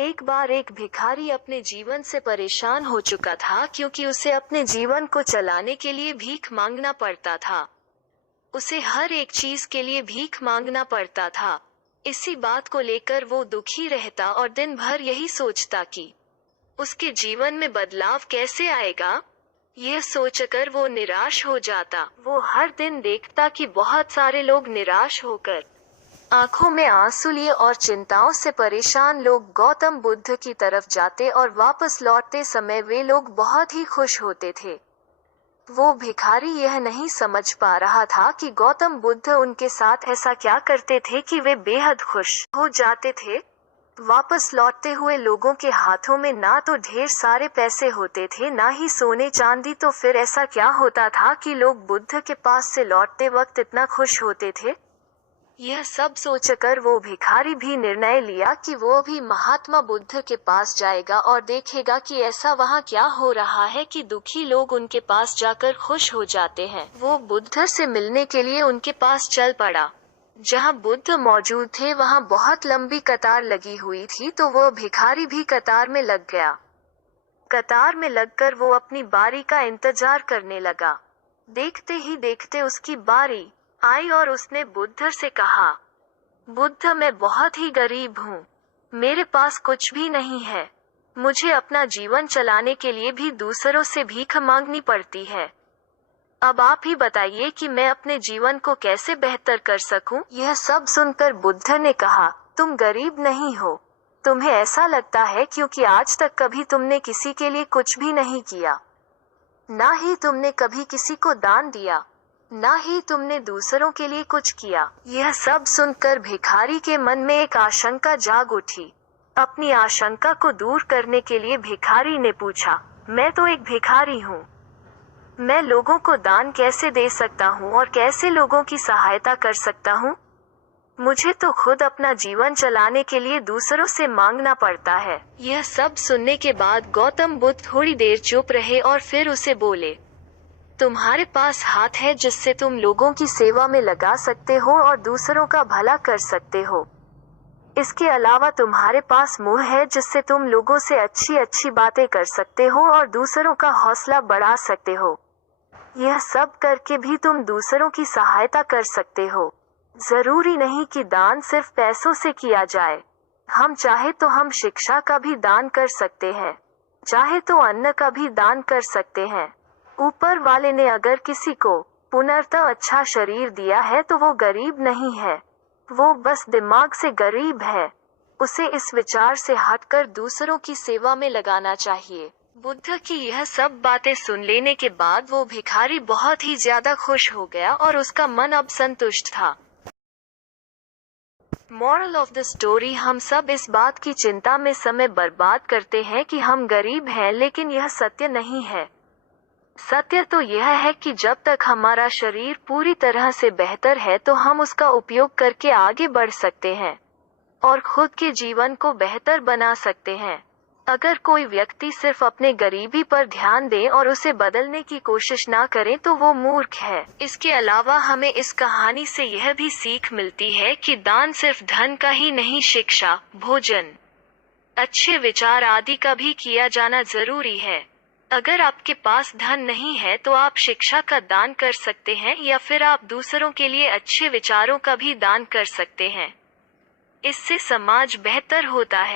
एक बार एक भिखारी अपने जीवन से परेशान हो चुका था क्योंकि उसे अपने जीवन को चलाने के लिए भीख मांगना पड़ता था। उसे हर एक चीज के लिए भीख मांगना पड़ता था। इसी बात को लेकर वो दुखी रहता और दिन भर यही सोचता कि उसके जीवन में बदलाव कैसे आएगा। यह सोचकर वो निराश हो जाता। वो हर दिन देखता कि बहुत सारे लोग निराश होकर आंखों में आंसू लिए और चिंताओं से परेशान लोग गौतम बुद्ध की तरफ जाते और वापस लौटते समय वे लोग बहुत ही खुश होते थे। वो भिखारी यह नहीं समझ पा रहा था कि गौतम बुद्ध उनके साथ ऐसा क्या करते थे कि वे बेहद खुश हो जाते थे। वापस लौटते हुए लोगों के हाथों में ना तो ढेर सारे पैसे होते थे ना ही सोने चांदी, तो फिर ऐसा क्या होता था कि लोग बुद्ध के पास से लौटते वक्त इतना खुश होते थे। यह सब सोचकर वो भिखारी भी निर्णय लिया कि वो भी महात्मा बुद्ध के पास जाएगा और देखेगा कि ऐसा वहाँ क्या हो रहा है कि दुखी लोग उनके पास जाकर खुश हो जाते हैं। वो बुद्ध से मिलने के लिए उनके पास चल पड़ा। जहाँ बुद्ध मौजूद थे वहाँ बहुत लंबी कतार लगी हुई थी, तो वो भिखारी भी कतार में लग गया। कतार में लगकर वो अपनी बारी का इंतजार करने लगा। देखते ही देखते उसकी बारी आई और उसने बुद्ध से कहा, बुद्ध, मैं बहुत ही गरीब हूँ, मेरे पास कुछ भी नहीं है, मुझे अपना जीवन चलाने के लिए भी दूसरों से भीख मांगनी पड़ती है। अब आप ही बताइए कि मैं अपने जीवन को कैसे बेहतर कर सकूं। यह सब सुनकर बुद्ध ने कहा, तुम गरीब नहीं हो, तुम्हें ऐसा लगता है क्योंकि आज तक कभी तुमने किसी के लिए कुछ भी नहीं किया, ना ही तुमने कभी किसी को दान दिया, ना ही तुमने दूसरों के लिए कुछ किया। यह सब सुनकर भिखारी के मन में एक आशंका जाग उठी। अपनी आशंका को दूर करने के लिए भिखारी ने पूछा, मैं तो एक भिखारी हूँ, मैं लोगों को दान कैसे दे सकता हूँ और कैसे लोगों की सहायता कर सकता हूँ। मुझे तो खुद अपना जीवन चलाने के लिए दूसरों से मांगना पड़ता है। यह सब सुनने के बाद गौतम बुद्ध थोड़ी देर चुप रहे और फिर उसे बोले, तुम्हारे पास हाथ है जिससे तुम लोगों की सेवा में लगा सकते हो और दूसरों का भला कर सकते हो। इसके अलावा तुम्हारे पास मुंह है जिससे तुम लोगों से अच्छी अच्छी बातें कर सकते हो और दूसरों का हौसला बढ़ा सकते हो। यह सब करके भी तुम दूसरों की सहायता कर सकते हो। जरूरी नहीं कि दान सिर्फ पैसों से किया जाए। हम चाहे तो हम शिक्षा का भी दान कर सकते हैं, चाहे तो अन्न का भी दान कर सकते हैं। ऊपर वाले ने अगर किसी को पुनर्तः अच्छा शरीर दिया है तो वो गरीब नहीं है, वो बस दिमाग से गरीब है। उसे इस विचार से हटकर दूसरों की सेवा में लगाना चाहिए। बुद्ध की यह सब बातें सुन लेने के बाद वो भिखारी बहुत ही ज्यादा खुश हो गया और उसका मन अब संतुष्ट था। मॉरल ऑफ द स्टोरी, हम सब इस बात की चिंता में समय बर्बाद करते हैं कि हम गरीब हैं, लेकिन यह सत्य नहीं है। सत्य तो यह है कि जब तक हमारा शरीर पूरी तरह से बेहतर है तो हम उसका उपयोग करके आगे बढ़ सकते हैं और खुद के जीवन को बेहतर बना सकते हैं। अगर कोई व्यक्ति सिर्फ अपने गरीबी पर ध्यान दे और उसे बदलने की कोशिश ना करे तो वो मूर्ख है। इसके अलावा हमें इस कहानी से यह भी सीख मिलती है कि दान सिर्फ धन का ही नहीं, शिक्षा, भोजन, अच्छे विचार आदि का भी किया जाना जरूरी है। अगर आपके पास धन नहीं है तो आप शिक्षा का दान कर सकते हैं या फिर आप दूसरों के लिए अच्छे विचारों का भी दान कर सकते हैं। इससे समाज बेहतर होता है।